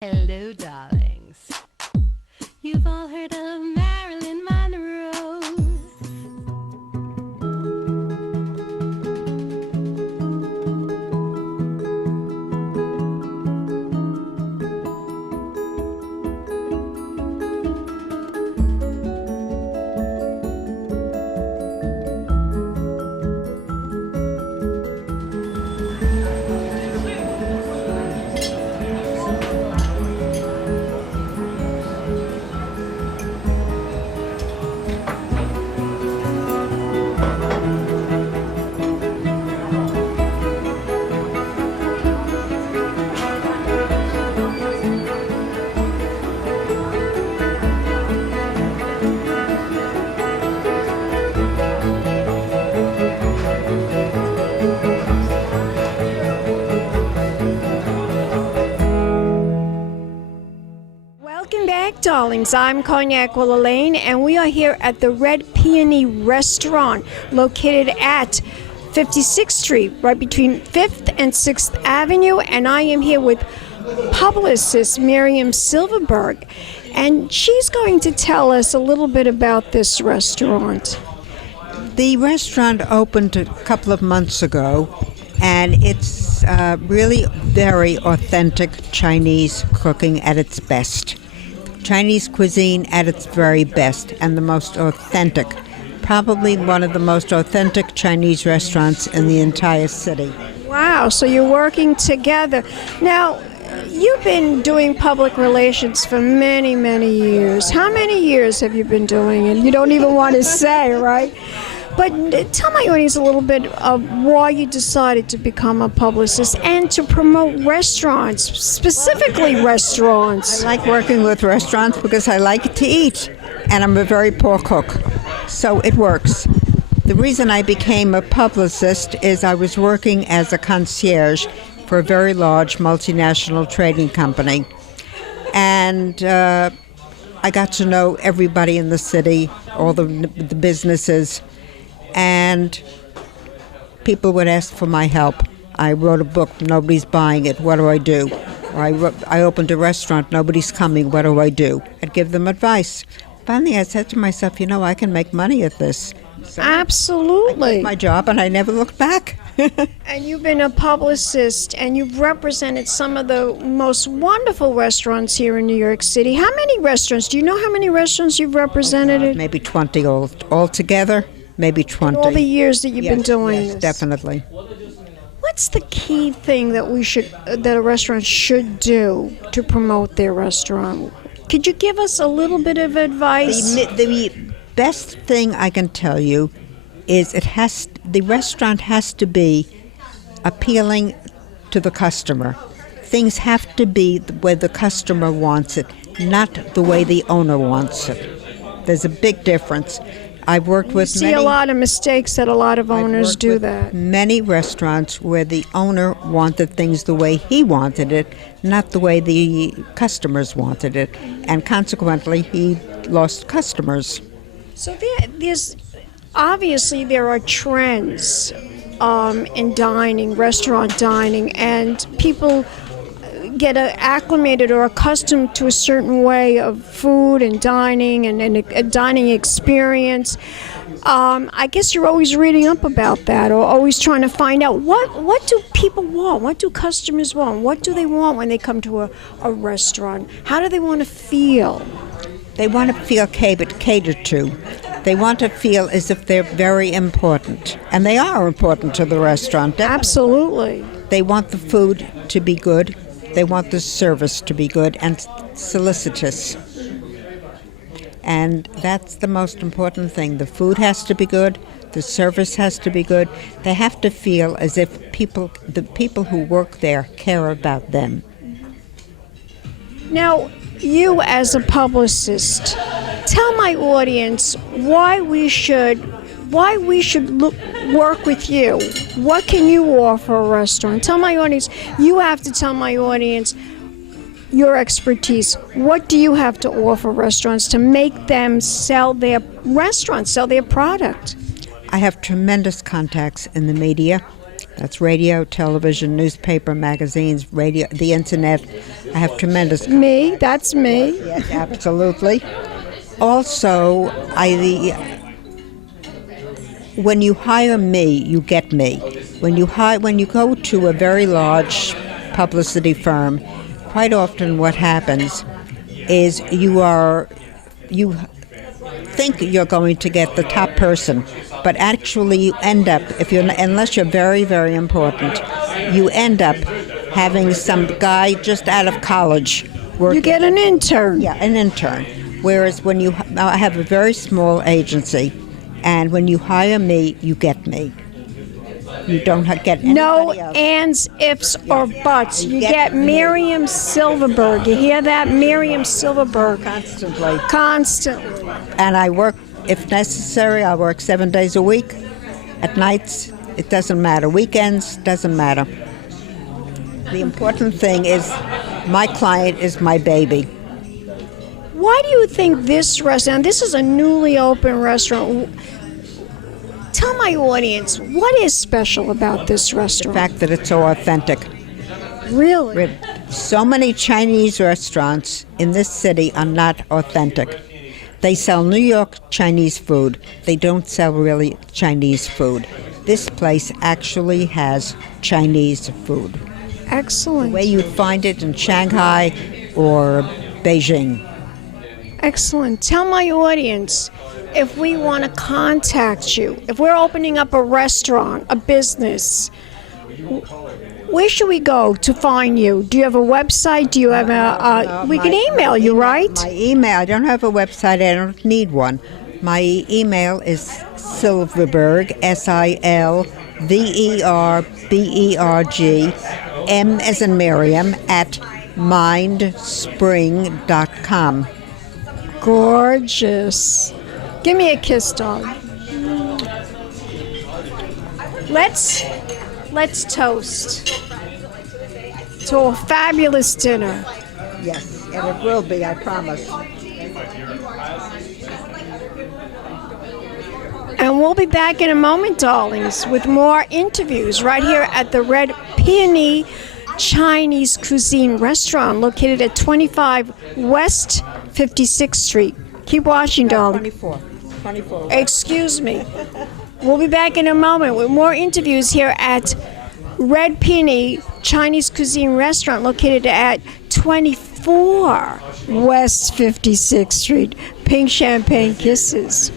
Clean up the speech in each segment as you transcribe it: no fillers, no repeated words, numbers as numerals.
Hello, darlings. You've all heard of Marilyn Monroe. Darlings, I'm Cognac Wellerlane, and we are here at the Red Peony restaurant located at 56th Street, right between 5th and 6th Avenue, and I am here with Publicist Miriam Silverberg, and she's going to tell us a little bit about this restaurant. The restaurant opened a couple of months ago, and it's really very authentic Chinese cooking at its best. Chinese cuisine at its very best and the most authentic. Probably one of the most authentic Chinese restaurants in the entire city. Wow, so you're working together. Now, you've been doing public relations for many, many years. How many years have you been doing it? You don't even want to say, right? But tell my audience a little bit of why you decided to become a publicist and to promote restaurants, specifically restaurants. I like working with restaurants because I like to eat, and I'm a very poor cook, so it works. The reason I became a publicist is I was working as a concierge for a very large multinational trading company, and I got to know everybody in the city, all the businesses, and people would ask for my help. I wrote a book, nobody's buying it, what do I do? Or I opened a restaurant, nobody's coming, what do I do? I'd give them advice. Finally, I said to myself, I can make money at this. So Absolutely. I did my job, and I never looked back. And you've been a publicist, and you've represented some of the most wonderful restaurants here in New York City. How many restaurants? Do you know how many restaurants you've represented? Maybe 20 altogether. Maybe 20. All the years that you've been doing yes, this. Definitely. What's the key thing that that a restaurant should do to promote their restaurant? Could you give us a little bit of advice? The best thing I can tell you is the restaurant has to be appealing to the customer. Things have to be the way the customer wants it, not the way the owner wants it. There's a big difference. I've worked with see a lot of mistakes that a lot of owners do that. Many restaurants where the owner wanted things the way he wanted it, not the way the customers wanted it, and consequently he lost customers. So there's obviously there are trends in dining, restaurant dining, and people get acclimated or accustomed to a certain way of food and dining and a dining experience. I guess you're always reading up about that or always trying to find out what do people want? What do customers want? What do they want when they come to a restaurant? How do they want to feel? They want to feel catered to. They want to feel as if they're very important. And they are important to the restaurant. Definitely. Absolutely. They want the food to be good. They want the service to be good and solicitous. And that's the most important thing. The food has to be good. The service has to be good. They have to feel as if the people who work there care about them. Now, you as a publicist, tell my audience why we should work with you. What can you offer a restaurant? Tell my audience. You have to tell my audience your expertise. What do you have to offer restaurants to make them sell their restaurant, sell their product? I have tremendous contacts in the media. That's radio, television, newspaper, magazines, radio, the internet. I have tremendous... Me, that's me. Yes, absolutely. Also, when you hire me, you get me. When you go to a very large publicity firm, quite often what happens is you think you're going to get the top person, but actually you end up, unless you're very, very important, you end up having some guy just out of college working. You get an intern. Yeah, an intern. Whereas I have a very small agency, and when you hire me, you get me. You don't get anybody No else. ands, ifs, or buts. You get Miriam Silverberg. You hear that? Miriam Silverberg. Constantly. And I work, if necessary, I work 7 days a week. At nights, it doesn't matter. Weekends, doesn't matter. The important thing is my client is my baby. Why do you think this restaurant, this is a newly open restaurant, tell my audience, what is special about this The restaurant? fact that it's so authentic. Really? So many Chinese restaurants in this city are not authentic. They sell New York Chinese food. They don't sell really Chinese food. This place actually has Chinese food. Excellent. The way you'd find it in Shanghai or Beijing. Excellent. Tell my audience, if we want to contact you, if we're opening up a restaurant, a business, where should we go to find you? Do you have a website? Do you have we can email you, right? My email, I don't have a website, I don't need one. My email is Silverberg, SILVERBERG, M as in Miriam, at mindspring.com. Gorgeous. Give me a kiss, darling. Let's toast to a fabulous dinner. Yes, and it will be, I promise. And we'll be back in a moment, darlings, with more interviews right here at the Red Peony Chinese Cuisine restaurant located at 25 West 56th Street. Keep watching, darling. 24. Excuse me. We'll be back in a moment with more interviews here at Red Peony Chinese Cuisine restaurant located at 24 West 56th Street. Pink champagne kisses.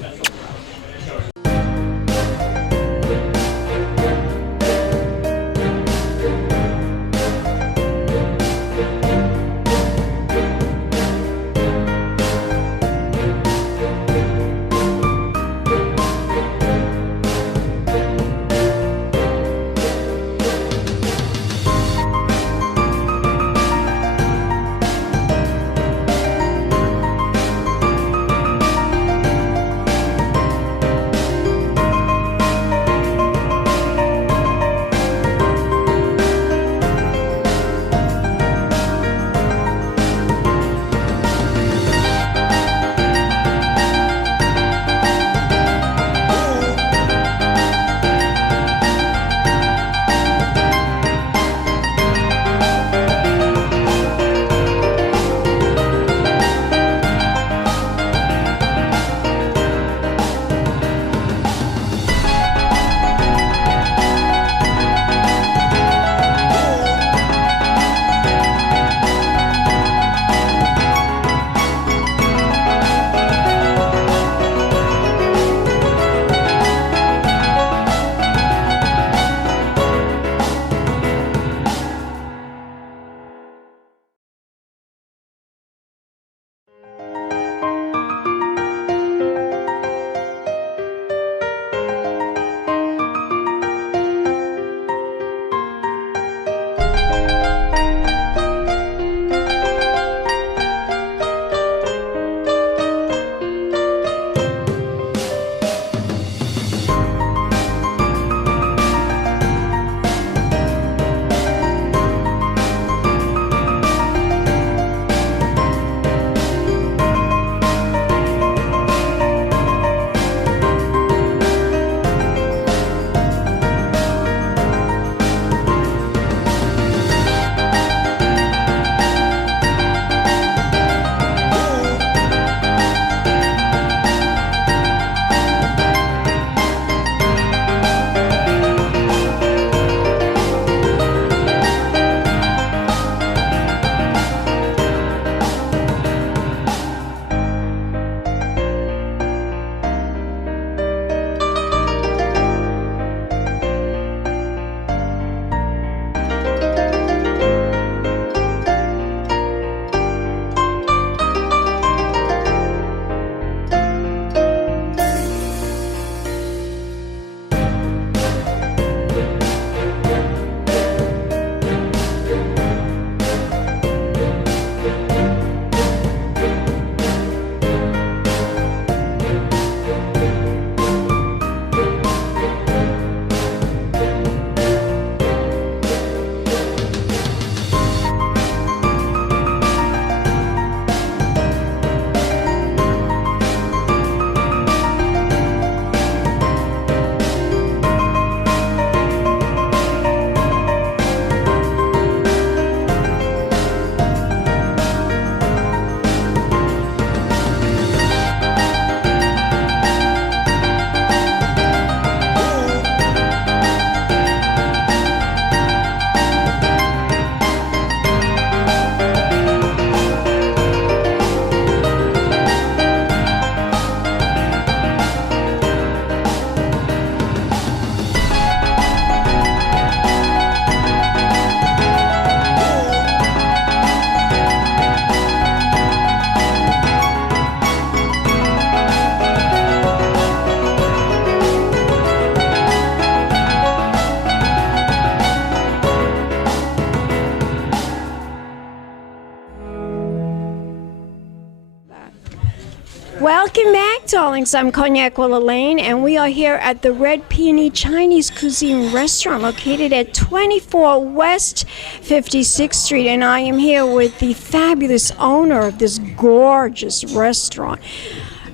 Welcome back, darlings. I'm Cognac Wellerlane, and we are here at the Red Peony Chinese Cuisine restaurant located at 24 West 56th Street, and I am here with the fabulous owner of this gorgeous restaurant.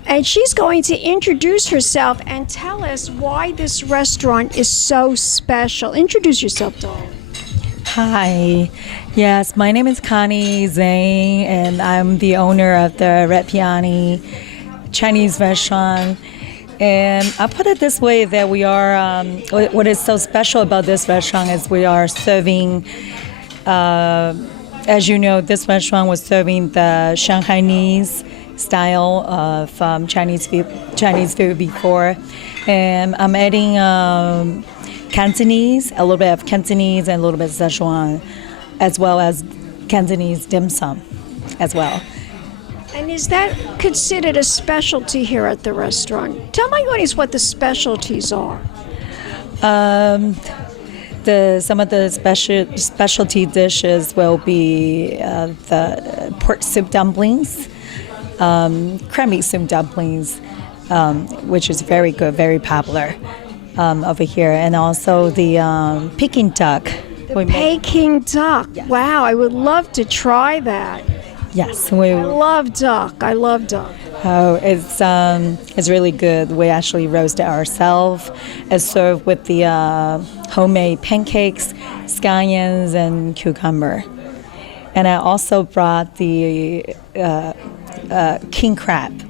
And she's going to introduce herself and tell us why this restaurant is so special. Introduce yourself, darling. Hi. Yes, my name is Connie Zhang, and I'm the owner of the Red Peony Chinese restaurant. And I put it this way that we are, what is so special about this restaurant is we are serving, as you know, this restaurant was serving the Shanghainese style of Chinese food before. And I'm adding Cantonese, a little bit of Cantonese and a little bit of Szechuan, as well as Cantonese dim sum as well. And is that considered a specialty here at the restaurant? Tell my audience what the specialties are. Some of the specialty dishes will be the pork soup dumplings, crummy soup dumplings, which is very good, very popular over here, and also the Peking duck. Peking duck. Yes. Wow, I would love to try that. Yes, I love duck. I love duck. Oh, it's really good. We actually roast it ourselves. It's served with the homemade pancakes, scallions, and cucumber. And I also brought the king crab.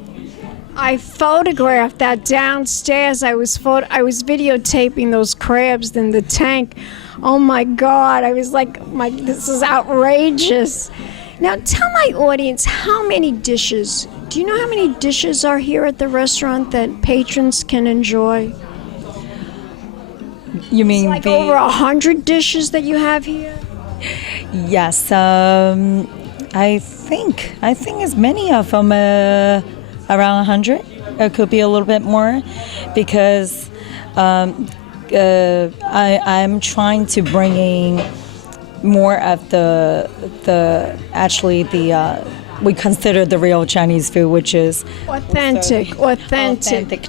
I photographed that downstairs. I was videotaping those crabs in the tank. Oh my God! I was like, this is outrageous. Now tell my audience how many dishes. Do you know how many dishes are here at the restaurant that patrons can enjoy? You mean It's like over 100 dishes that you have here? Yes, I think as many of them around 100. It could be a little bit more, because I'm trying to bring in more of the we consider the real Chinese food, which is Authentic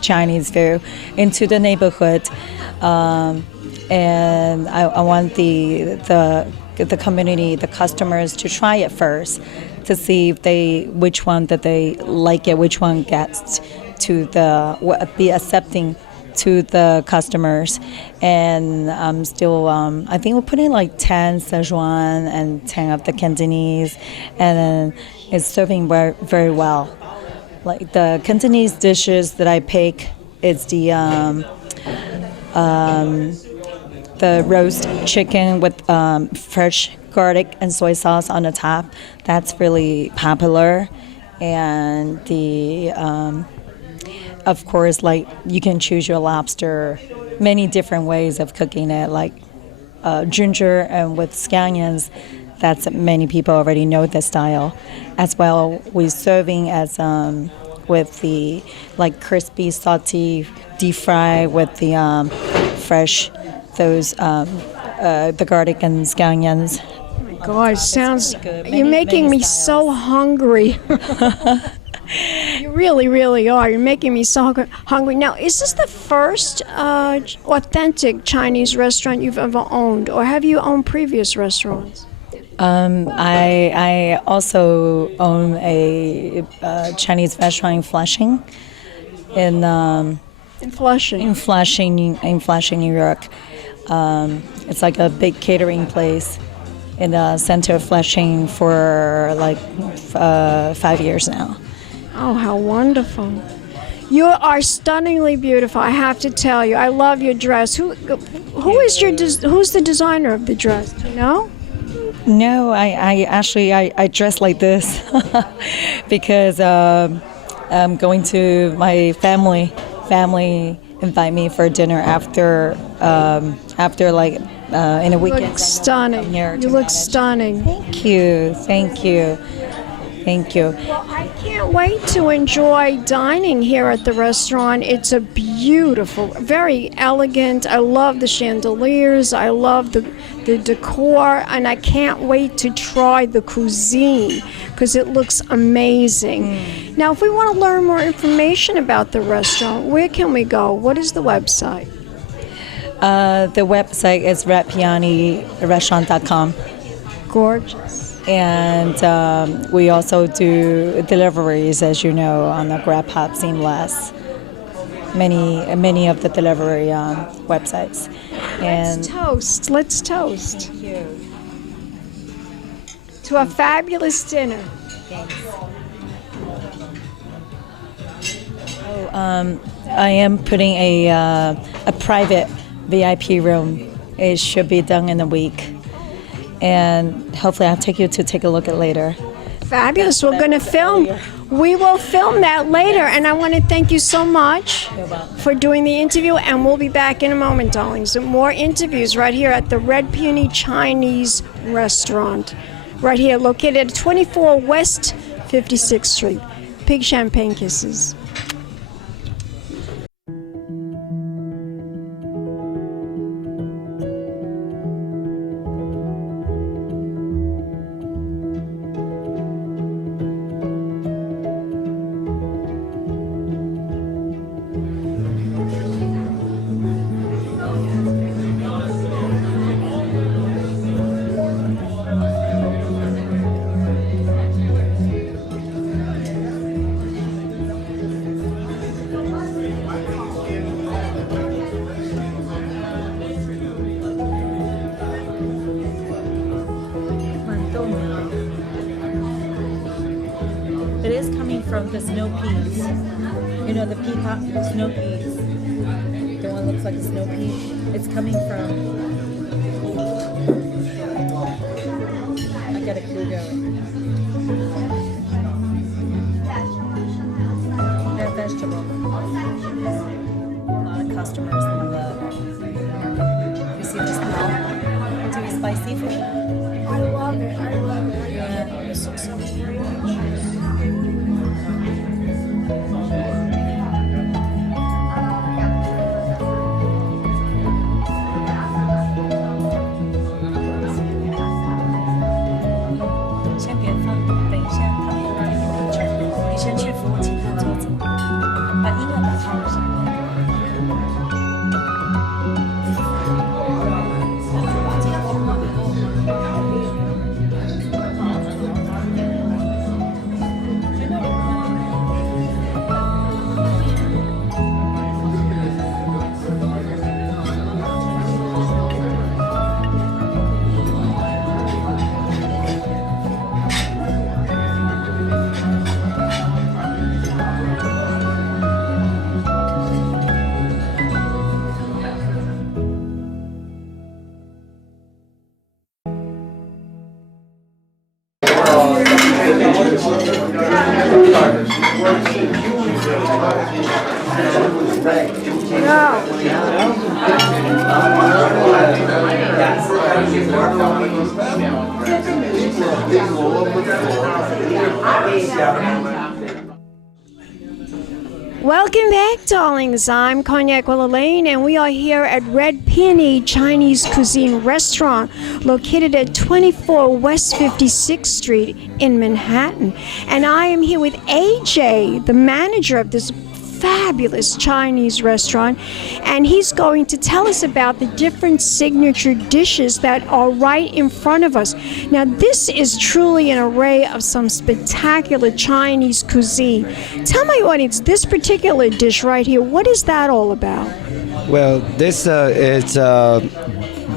Chinese food, into the neighborhood, and I want the community, the customers, to try it first to see if which one that they like it, which one gets to be accepting to the customers. And I think we're putting like 10 Szechuan and 10 of the Cantonese, and it's serving very, very well. Like the Cantonese dishes that I pick is the roast chicken with fresh garlic and soy sauce on the top. That's really popular. And of course, like, you can choose your lobster, many different ways of cooking it, like ginger and with scallions. That's many people already know the style. As well, we're serving as with the crispy, salty, deep fry with the fresh the garlic and scallions. Oh my God, sounds really you're making me so hungry. You really, really are. You're making me so hungry. Now, is this the first authentic Chinese restaurant you've ever owned, or have you owned previous restaurants? I also own a Chinese restaurant in Flushing, in Flushing, New York. It's like a big catering place in the center of Flushing for 5 years now. Oh, how wonderful. You are stunningly beautiful, I have to tell you. I love your dress. Who's the designer of the dress? Do you know? No, I dress like this because I'm going to my family invite me for dinner after in a weekend. You look stunning. You look stunning. Thank you. Well, I can't wait to enjoy dining here at the restaurant. It's a beautiful, very elegant. I love the chandeliers. I love the the decor, and I can't wait to try the cuisine because it looks amazing. Now, if we want to learn more information about the restaurant, where can we go? What is the website? The website is redpeonyrestaurant.com. Gorgeous. And we also do deliveries, as you know, on the GrabHub, Seamless. Many of the delivery websites. And Let's toast. thank you. To a fabulous dinner. Thanks. I am putting a private VIP room. It should be done in a week. And hopefully I'll take you to take a look at later. Fabulous. We're going to film. We will film that later. And I want to thank you so much for doing the interview. And we'll be back in a moment, darlings. Some more interviews right here at the Red Peony Chinese Restaurant. Right here, located at 24 West 56th Street. Big champagne kisses. It is coming from the snow peas. You know, the snow peas. The one looks like a snow pea. It's coming from... I got a clue going. They're vegetable. A lot of customers love. You see the smell? Do you spicy food? I love it. Yeah. This looks so great. Welcome back, darlings. I'm Cognac Wellerlane, and we are here at Red Peony Chinese Cuisine Restaurant, located at 24 West 56th Street in Manhattan. And I am here with AJ, the manager of this fabulous Chinese restaurant, and he's going to tell us about the different signature dishes that are right in front of us. Now, this is truly an array of some spectacular Chinese cuisine. Tell my audience, this particular dish right here, what is that all about? Well, this is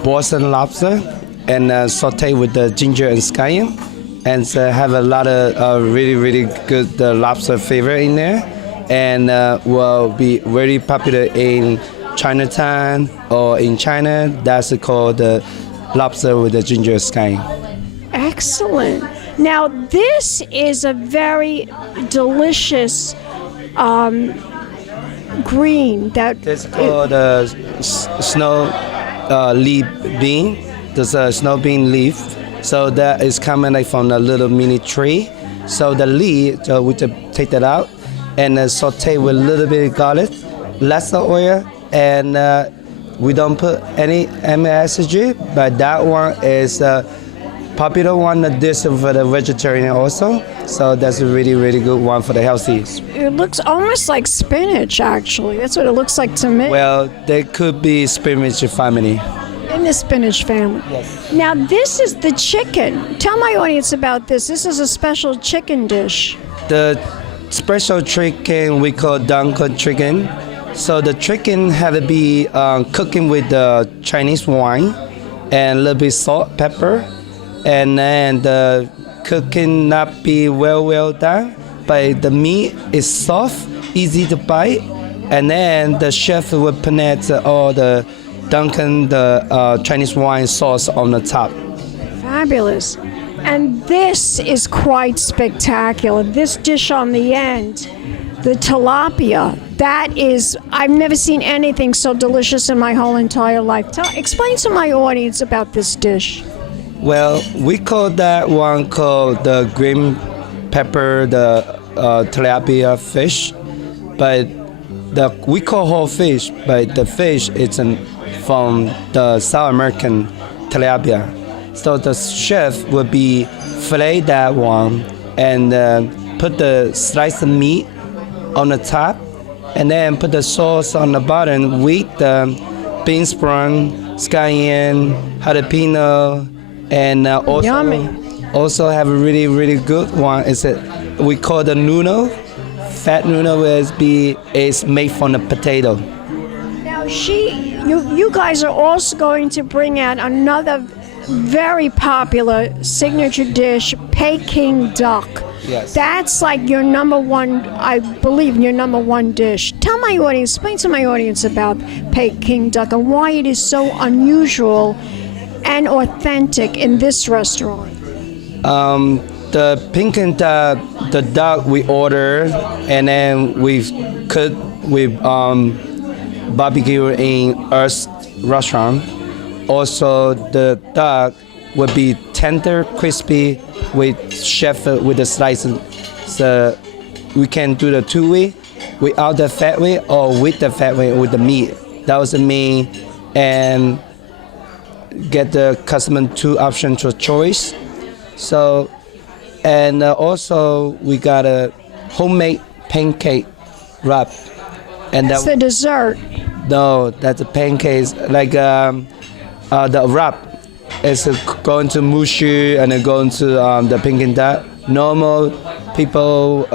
Boston lobster and sauteed with the ginger and scallion, and have a lot of really good lobster flavor in there. And will be very popular in Chinatown or in China. That's called the lobster with the ginger scallion. Excellent. Now, this is a very delicious green that It's called snow leaf bean. There's a snow bean leaf. So that is coming like from a little mini tree. So the leaf, we just take that out and saute with a little bit of garlic, less of oil, and we don't put any MSG, but that one is popular one, the dish for the vegetarian also. So that's a really, really good one for the healthy. It looks almost like spinach, actually. That's what it looks like to me. Well, they could be spinach family. In the spinach family. Yes. Now, this is the chicken. Tell my audience about this. This is a special chicken dish. The special chicken we call Dunkin' chicken. So the chicken have to be cooking with the Chinese wine and a little bit salt, pepper, and then the cooking not be well done, but the meat is soft, easy to bite, and then the chef will put all the Dunkin' the Chinese wine sauce on the top. Fabulous. And this is quite spectacular. This dish on the end, the tilapia, that is, I've never seen anything so delicious in my whole entire life. Explain to my audience about this dish. Well, we call that one called the green pepper, the tilapia fish, but we call whole fish, but the fish is from the South American tilapia. So the chef will be fillet that one and put the sliced meat on the top, and then put the sauce on the bottom with the bean sprout, cayenne, jalapeno, and also have a really, really good one. We call the noodle. Fat noodle is made from the potato. Now you guys are also going to bring out another very popular signature dish, Peking duck. Yes. That's like your number one, I believe, your number one dish. Tell my audience, explain to my audience about Peking duck and why it is so unusual and authentic in this restaurant. The Peking duck, the duck we order, and then we cook with barbecue in our restaurant. Also, the duck would be tender, crispy, with chef with the slices. So we can do the two-way, without the fat way, or with the fat way with the meat. That was the meat, and get the customer two options of choice. So, and also we got a homemade pancake wrap. And that's the dessert. No, that's the pancakes. Like the wrap is going to mushy and then going to the Peking duck. Normal people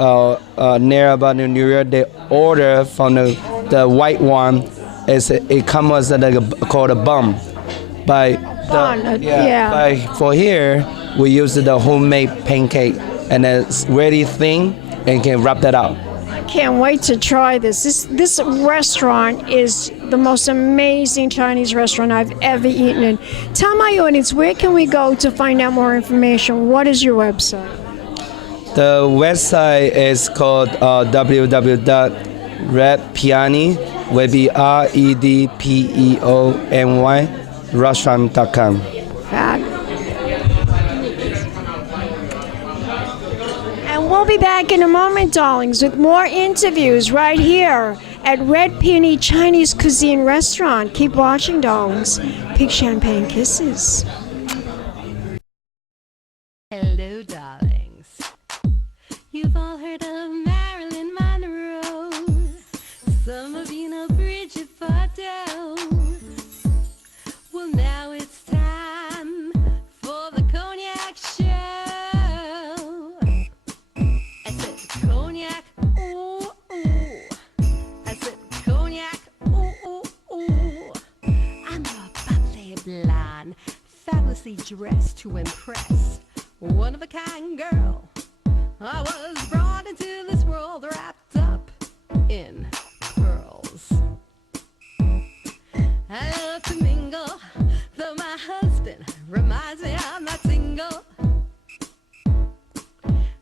near about in New York, they order from the white one. It comes as called a bun. But for here, we use the homemade pancake, and it's really thin and can wrap that out. I can't wait to try this. This restaurant is the most amazing Chinese restaurant I've ever eaten in. Tell my audience, where can we go to find out more information? What is your website? The website is called www.redpeony, will be REDPEONY restaurant.com. And we'll be back in a moment, darlings, with more interviews right here at Red Peony Chinese Cuisine Restaurant. Keep watching, darlings. Pink champagne kisses. Hello, darlings. You've all heard of Marilyn Monroe. Some of you know Bridget Bardot. Well, now it's time for the Cognac show. I said Cognac, ooh, ooh. I said Cognac, ooh, ooh, ooh. I'm a bubbly blonde, fabulously dressed to impress. One of a kind girl. I was brought into this world wrapped up in pearls. I love to mingle, though my husband reminds me I'm not single.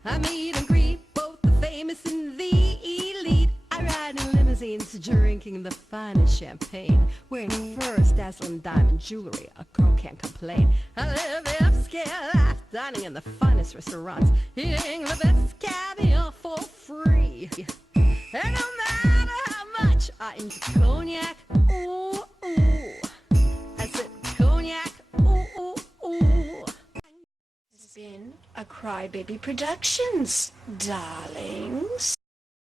I meet and greet both the famous and the elite. I ride in limousines, drinking the finest champagne, wearing furs, dazzling diamond jewelry. A girl can't complain. I live the upscale life, dining in the finest restaurants, eating the best caviar for free. And no matter how much I enjoy cognac, ooh, ooh, Crybaby Productions, darlings.